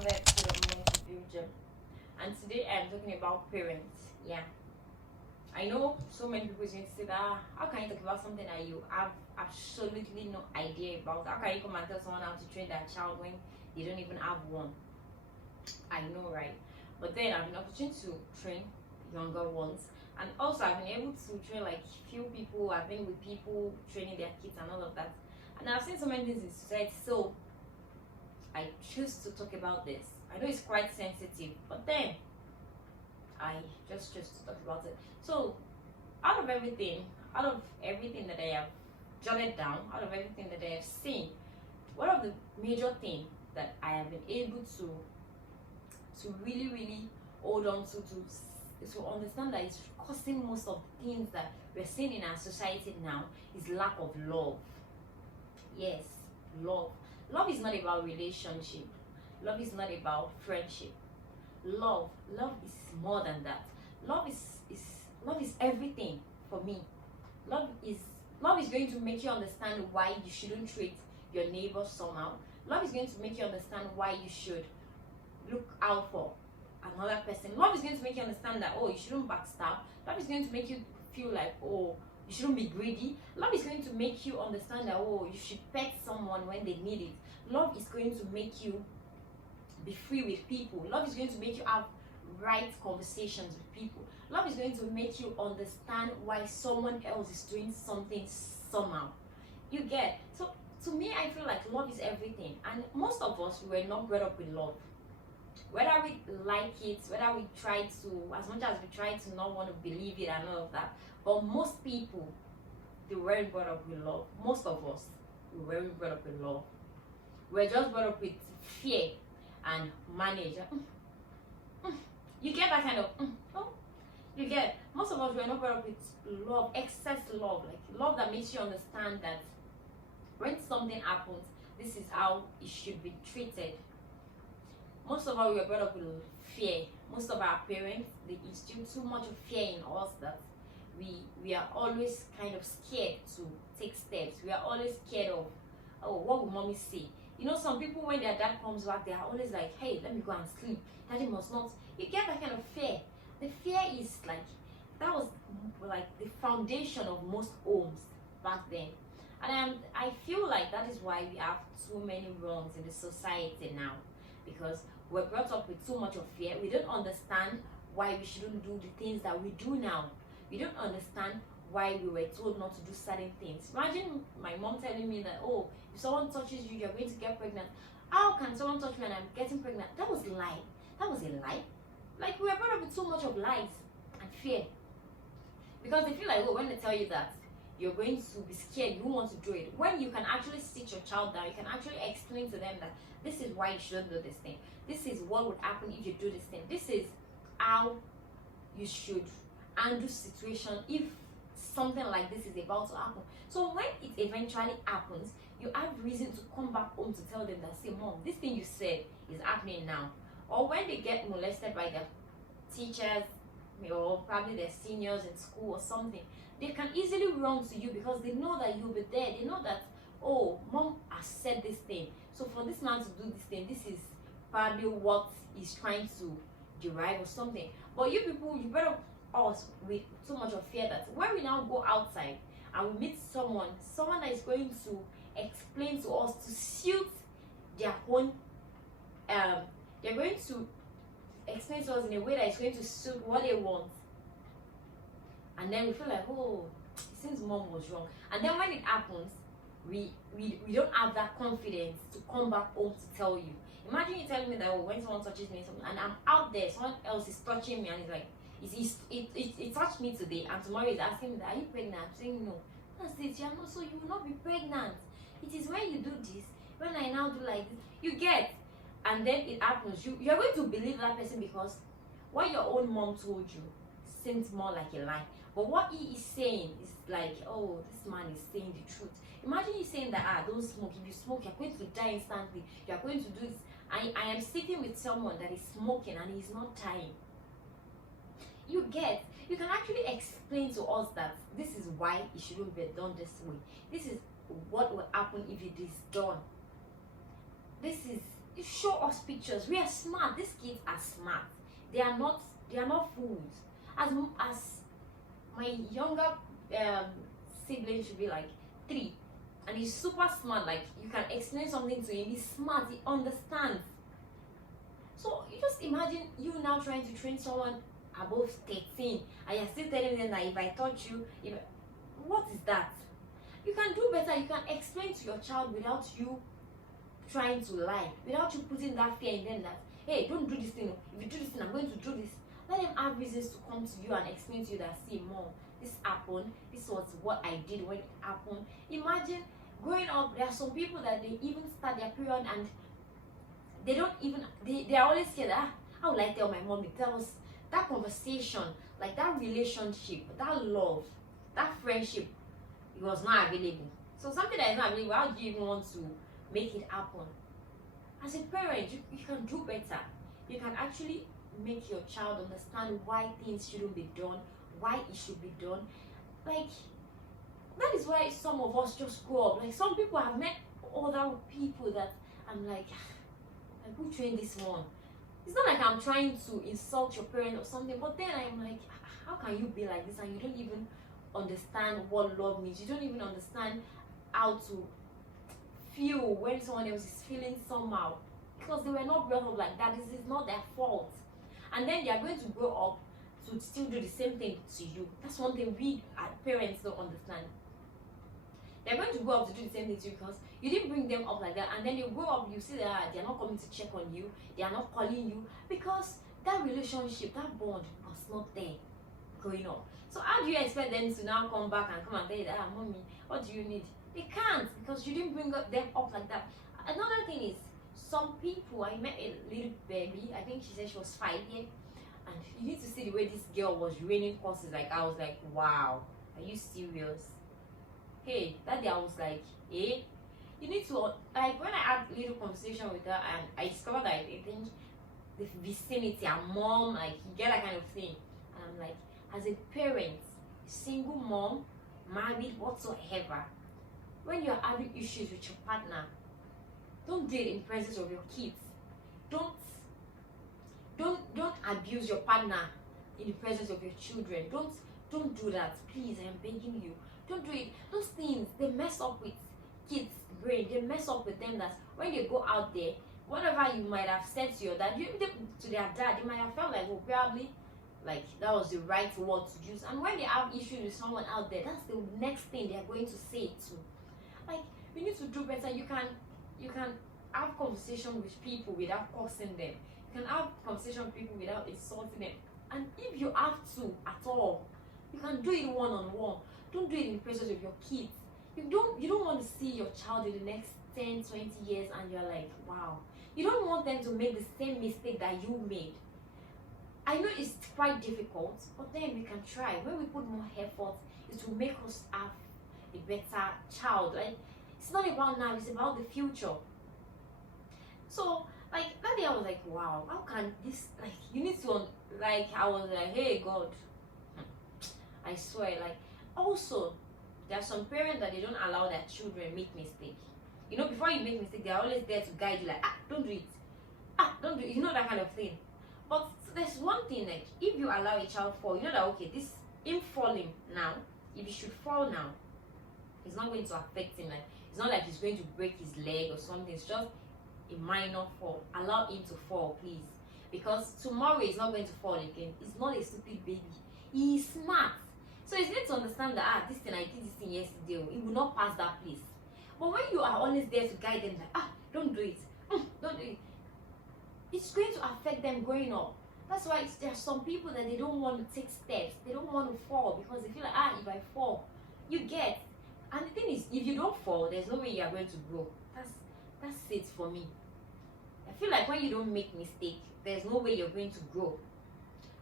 back to the Monk Future. And today I'm talking about parents. Yeah. I know so many people is going to say that how can you talk about something that you have absolutely no idea about? How can you come and tell someone how to train their child when they don't even have one? I know, right? But then I've been opportunity to train younger ones, and also I've been able to train like few people. I've been with people training their kids and all of that, and I've seen so many things in society. So I choose to talk about this. I know it's quite sensitive, but then I just choose to talk about it. So out of everything that I have jotted down, out of everything that I have seen, one of the major things that I have been able to really hold on to understand that it's causing most of the things that we're seeing in our society now is lack of love. Yes, love. Love is not about relationship. Love is not about friendship. Love is more than that. Love is everything for me. Love is going to make you understand why you shouldn't treat your neighbor somehow. Love is going to make you understand why you should look out for another person. Love is going to make you understand that, oh, you shouldn't backstab. Love is going to make you feel like, oh, you shouldn't be greedy. Love is going to make you understand that, oh, you should pet someone when they need it. Love is going to make you be free with people. Love is going to make you have right conversations with people. Love is going to make you understand why someone else is doing something somehow. You get? So to me, I feel like love is everything, and most of us were not brought up with love. Whether we like it, whether we try to, as much as we try to not want to believe it and all of that, but most people, they weren't brought up with love. Most of us, we weren't brought up with love. We're just brought up with fear and manage. You get that kind of oh, you get, most of us were not brought up with love, excess love, like love that makes you understand that when something happens, this is how it should be treated. Most of us were brought up with fear. Most of our parents, they instill too much of fear in us that we are always kind of scared to take steps. We are always scared of, oh, what will mommy say? You know, some people, when their dad comes back, they are always like, hey, let me go and sleep. Daddy must not. You get that kind of fear. The fear is like, that was like the foundation of most homes back then. And I feel like that is why we have too many wrongs in the society now. Because we're brought up with too much of fear. We don't understand why we shouldn't do the things that we do now. We don't understand why we were told not to do certain things. Imagine my mom telling me that, oh, if someone touches you, you're going to get pregnant. How can someone touch me and I'm getting pregnant? That was a lie. That was a lie. Like, we were brought up with so much of lies and fear. Because they feel like, oh, when they tell you that, you're going to be scared, you won't want to do it. When you can actually sit your child down, you can actually explain to them that this is why you shouldn't do this thing. This is what would happen if you do this thing. This is how you should handle situation if something like this is about to happen. So when it eventually happens, you have reason to come back home to tell them that, say, mom, this thing you said is happening now. Or when they get molested by their teachers or probably their seniors in school or something, they can easily run to you because they know that you'll be there. They know that, oh, mom has said this thing. So for this man to do this thing, this is probably what he's trying to derive or something. But you people, you better us with so much of fear that when we now go outside and we meet someone that is going to explain to us to suit their own they're going to explain to us in a way that is going to suit what they want, and then we feel like, oh, it seems mom was wrong. And then when it happens, we don't have that confidence to come back home to tell you. Imagine you telling me that, oh, when someone touches me something and I'm out there, someone else is touching me and it's like, it touched me today, and tomorrow is asking me that, are you pregnant? I'm saying no. That's it. You are not, so you will not be pregnant. It is when you do this, when I now do like this, you get, and then it happens. You're going to believe that person because what your own mom told you seems more like a lie. But what he is saying is like, oh, this man is saying the truth. Imagine you saying that, don't smoke. If you smoke, you're going to die instantly. You're going to do this. I am sitting with someone that is smoking and he's not dying. You get, you can actually explain to us that this is why it shouldn't be done this way. This is what will happen if it is done. This is show us pictures. We are smart. These kids are smart. They are not fools. As my younger sibling should be like 3, and he's super smart. Like, you can explain something to him, he's smart, he understands. So you just imagine you now trying to train someone above 13, and you're still telling them that if I touch you, what is that? You can do better. You can explain to your child without you trying to lie, without you putting that fear in them that, hey, don't do this thing. If you do this thing, I'm going to do this. Let them have reasons to come to you and explain to you that, see, Mom, this happened. This was what I did when it happened. Imagine growing up, there are some people that they even start their period and they don't even, they are always scared that, how will I tell my mom? There was that conversation, like that relationship, that love, that friendship, it was not available. So something that is not available, how do you even want to make it happen? As a parent, you can do better. You can actually make your child understand why things shouldn't be done, why it should be done. Like, that is why some of us just grow up. Like, some people have met other people that I'm like who trained this one? It's not like I'm trying to insult your parent or something, but then I'm like, how can you be like this and you don't even understand what love means? You don't even understand how to feel when someone else is feeling somehow, because they were not brought up like that. This is not their fault, and then they are going to grow up to still do the same thing to you. That's one thing we as parents don't understand. They're going to grow up to do the same thing to you because you didn't bring them up like that, and then you grow up, you see that they're not coming to check on you, they are not calling you, because that relationship, that bond was not there growing up. So how do you expect them to now come back and come and tell you that, mommy, what do you need? They can't, because you didn't bring them up like that. Another thing is, some people, I met a little baby, I think she said she was 5 years, and you need to see the way this girl was raining courses. Like, I was like, wow, are you serious? Hey, that day I was like, eh? You need to, like, when I had a little conversation with her, and I discovered that I think the vicinity, her mom, like, you get that kind of thing. And I'm like, as a parent, single mom, married, whatsoever, when you're having issues with your partner, don't do it in presence of your kids. Don't abuse your partner in the presence of your children. Don't do that, please. I am begging you. Don't do it. Those things, they mess up with kids' brain. They mess up with them. That when they go out there, whatever you might have said to your dad, to their dad, they might have felt like, well, probably like that was the right word to use. And when they have issues with someone out there, that's the next thing they are going to say to. Like, you need to do better. You can have conversation with people without cursing them. You can have conversation with people without insulting them. And if you have to at all, you can do it one-on-one. Don't do it in the presence of your kids. You don't want to see your child in the next 10, 20 years and you're like, wow. You don't want them to make the same mistake that you made. I know it's quite difficult, but then we can try. When we put more effort, it will make us have a better child. Like, it's not about now, it's about the future. So, like, that day I was like, wow, how can this, like, you need to, like, I was like, hey, God, I swear, like, also, there are some parents that they don't allow their children make mistakes. You know, before you make mistake, they're always there to guide you, like, don't do it. Don't do it. You know, that kind of thing. But there's one thing, like, if you allow a child fall, you know that, okay, this, him falling now, if he should fall now, it's not going to affect him. Like, it's not like he's going to break his leg or something. It's just a minor fall. Allow him to fall, please. Because tomorrow he's not going to fall again. He's not a stupid baby. He's smart. So you need to understand that, this thing, I did this thing yesterday, it will not pass that place. But when you are always there to guide them, like, don't do it, don't do it, it's going to affect them growing up. That's why there are some people that they don't want to take steps, they don't want to fall, because they feel like, if I fall, you get. And the thing is, if you don't fall, there's no way you are going to grow. That's it for me. I feel like when you don't make mistakes, there's no way you're going to grow.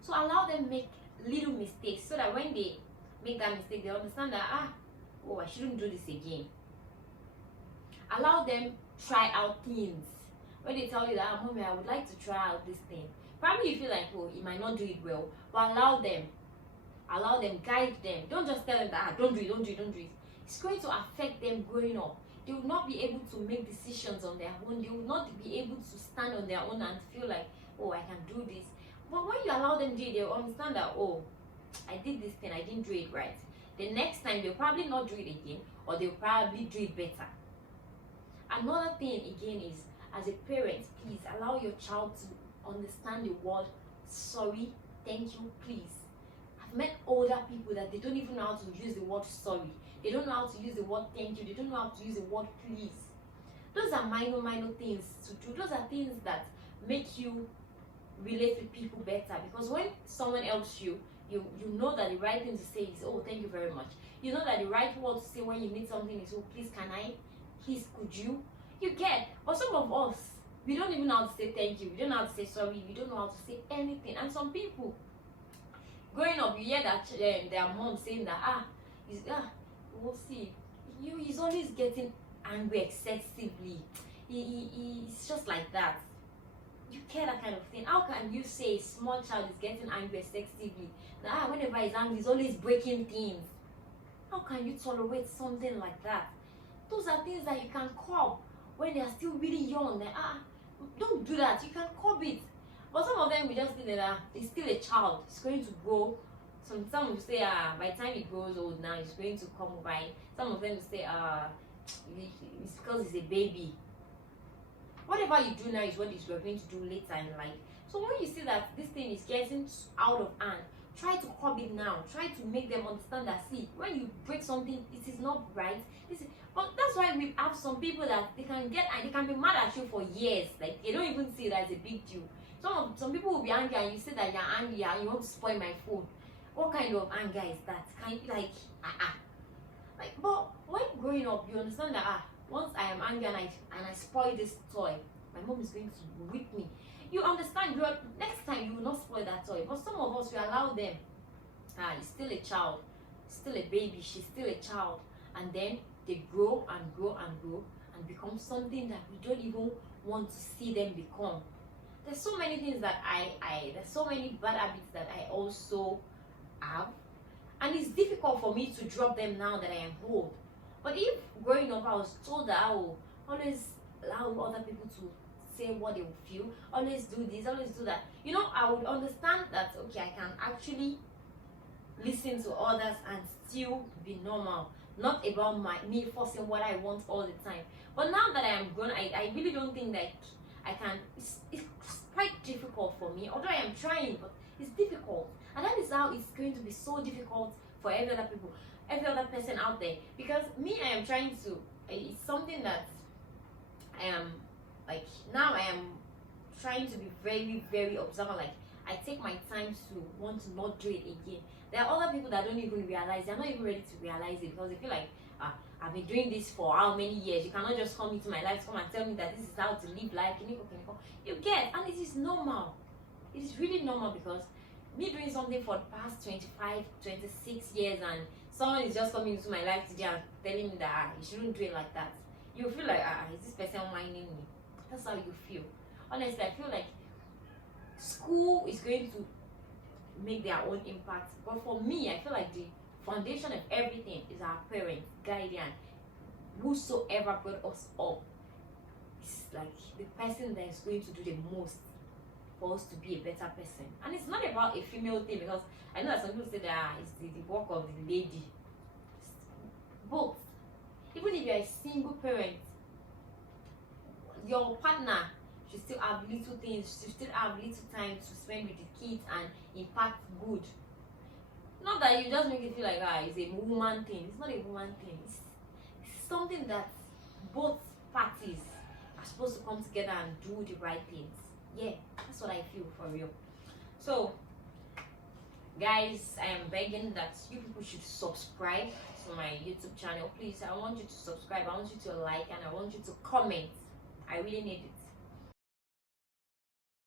So allow them make little mistakes, so that when they make that mistake, they understand that, I shouldn't do this again. Allow them try out things. When they tell you that, mommy, I would like to try out this thing, probably you feel like, you might not do it well, but allow them, guide them. Don't just tell them that, don't do it. It's going to affect them growing up. they will not be able to make decisions on their own. They will not be able to stand on their own and feel like, oh, I can do this. But when you allow them to do it, they'll understand that, oh, I did this thing, I didn't do it right. The next time they'll probably not do it again, or they'll probably do it better. Another thing again is, as a parent, please allow your child to understand the word sorry, thank you, please. I've met older people that they don't even know how to use the word sorry. They don't know how to use the word thank you. They don't know how to use the word please. Those are minor things to do. Those are things that make you relate with people better, because when someone helps you, you know that the right thing to say is, oh, thank you very much. You know that the right word to say when you need something is, oh, please, can I? Please, could you? You get. But some of us, we don't even know how to say thank you. We don't know how to say sorry. We don't know how to say anything. And some people, growing up, you hear that their mom saying that, we'll see. He's always getting angry excessively. He's just like that. You care that kind of thing. How can you say a small child is getting angry excessively? That whenever he's angry, he's always breaking things. How can you tolerate something like that? Those are things that you can curb when they are still really young. Like, don't do that. You can curb it. But some of them, we just think that he's still a child. He's going to grow. Some will say, by the time he grows old now, he's going to come by. Some of them will say, it's because he's a baby. Whatever you do now is what you're going to do later in life. So when you see that this thing is getting out of hand, try to curb it now. Try to make them understand that, see, when you break something, it is not right. But that's why we have some people that they can be mad at you for years. Like, they don't even see it as a big deal. Some people will be angry and you say that you're angry and you want to spoil my food. What kind of anger is that? Kind like but when growing up, you understand that once I am angry and I spoil this toy, my mom is going to whip me. You understand? Next time you will not spoil that toy. But some of us, we allow them. He's still a child, still a baby, she's still a child, and then they grow and grow and grow and become something that we don't even want to see them become. There's so many things that there's so many bad habits that I also have, and it's difficult for me to drop them now that I am old. But if growing up I was told that I will always allow other people to say what they will feel, always do this, always do that, I would understand that, okay, I can actually listen to others and still be normal, not about me forcing what I want all the time. But now that I am grown, I really don't think that I can. It's quite difficult for me, although I am trying, but it's difficult. And that is how it's going to be so difficult for every other person out there. Because me, I am trying to, it's something that I am, like, now I am trying to be very, very observant. Like, I take my time to want to not do it again. There are other people that don't even realize, they're not even ready to realize it, because they feel like, I've been doing this for how many years? You cannot just come into my life, come and tell me that this is how to live life. You get, and it is normal. It is really normal, because me doing something for the past 25, 26 years, and someone is just coming into my life today and telling me that you shouldn't do it like that. You feel like, is this person minding me? That's how you feel. Honestly, I feel like school is going to make their own impact, but for me, I feel like the foundation of everything is our parents, guardian, whosoever brought us up. It's like the person that is going to do the most for us to be a better person. And it's not about a female thing, because I know that some people say that it's the work of the lady. It's both. Even if you're a single parent, your partner should still have little things, should still have little time to spend with the kids and impact good. Not that you just make it feel like it's a woman thing. It's not a woman thing. It's something that both parties are supposed to come together and do the right things. Yeah, that's what I feel, for real. So guys, I am begging that you people should subscribe to my YouTube channel. Please, I want you to subscribe, I want you to like, and I want you to comment. I really need it.